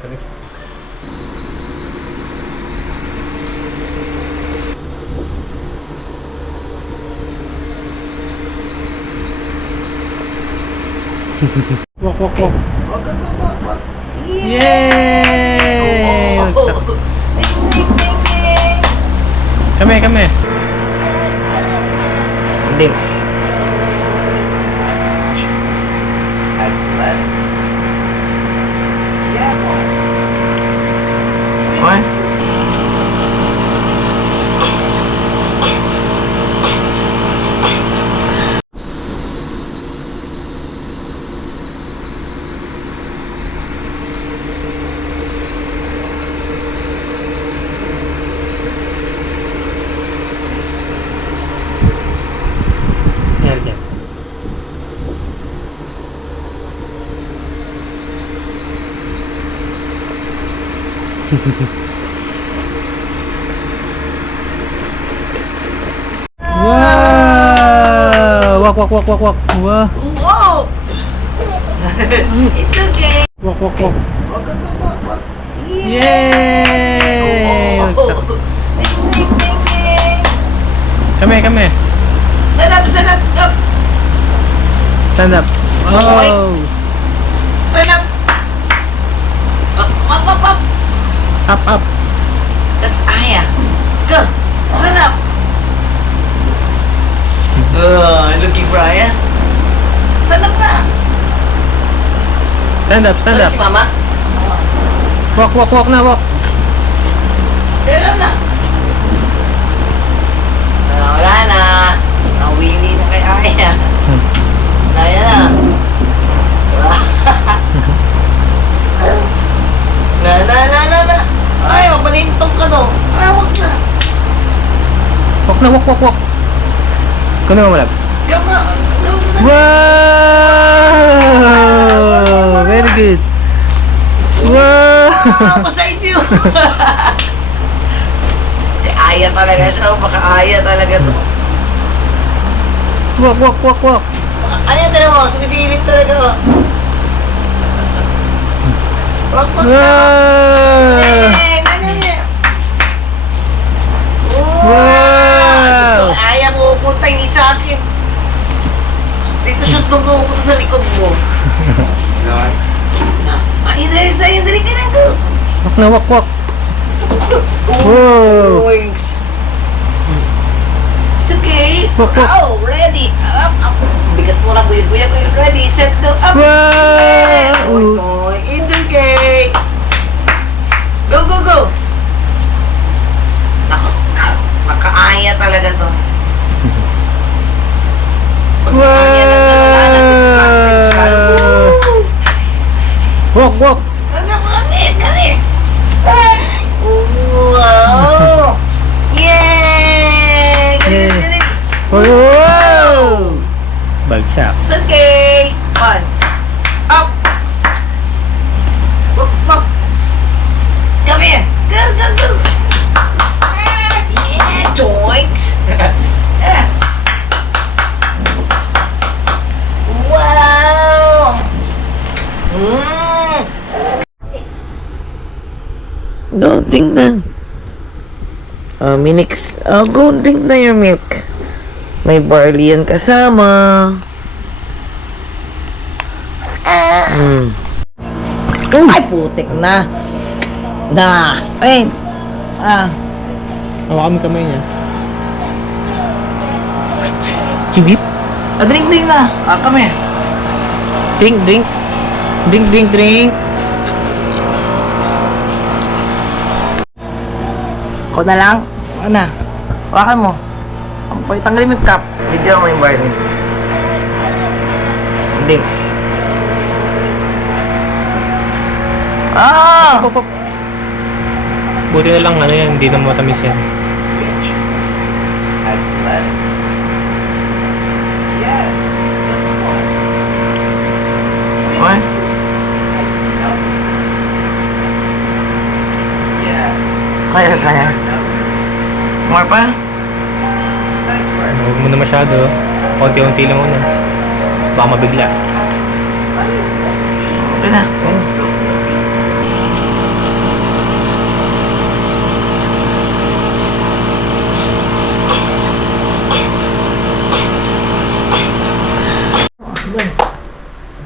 Trip. Walk, walk, walk. Yay! Kami, kami. Hindi. Okay. Yan, yan. Wow! Walk, walk, walk, walk, walk. Wow! Whoa! It's okay. Walk, walk, walk. Yeah. Yay! Kami, kami. Sanap, sanap. Up. Stand up. Oh! Sanap. Up, up, up, up. Up, up. That's Aya. Go. Sanap. Looking for Aya. Sanap na. Stand up, stand Ano up. si Mama? Walk, walk, walk na, walk. Kailan na? Wala na. Nawili na kay Aya. Naya na. Na. Ay, malintong ka to. Ay, wag na. Walk na, walk, walk, walk. Kuno mo malag. Come on. Wow! Very good. Wow! Pasay view. Aya talaga siya. Baka Aya talaga to. Walk, walk, walk, walk. Ano yung tala mo? Sumisilip talaga mo. Wag. Wow! Wow! Wow! Aya mo pupunta yung isa akin. Dito siya tumupunta sa likod mo. Ay, dali ka na go. Walk na, walk, walk. Wow! Wings. It's okay. Walk, walk. Oh, ready. Up. Bigat mo lang, buya. Ready, set, go, up. Wow! Toy. It's okay. Go. Nako, makaaya talaga to. Pag sa kanya lang wala na distracted siya. Woo! Walk, walk. Kami. Wow! Yay! Galing. Wow! Bagsak. It's okay. One. Up. Walk. Come here. Go. Yeah, joints. Wow. Go drink na. Minix. Go drink na your milk. May barley yan kasama. Ay, putik na. Ay. Hawakan mo kamay niya. Chibip. Drink na. Kami. Drink. Ako na lang. Ano na? Hawakan mo. Tanggalin mo yung cup. Video mo yung barley. Drink. Pop. Buti na lang yan, hindi na matamis yan. Has legs. Yes, this one. What? Numbers. Yes. Kaya saya. More pa? Nice work. Huwag mo na masyado. Konti-unti lang muna. Baka mabigla. Okay na.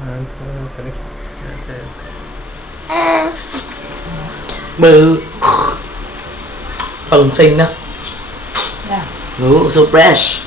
1, 2, 3. Okay. Bự. Ẩn xinh đó. Yeah. So fresh.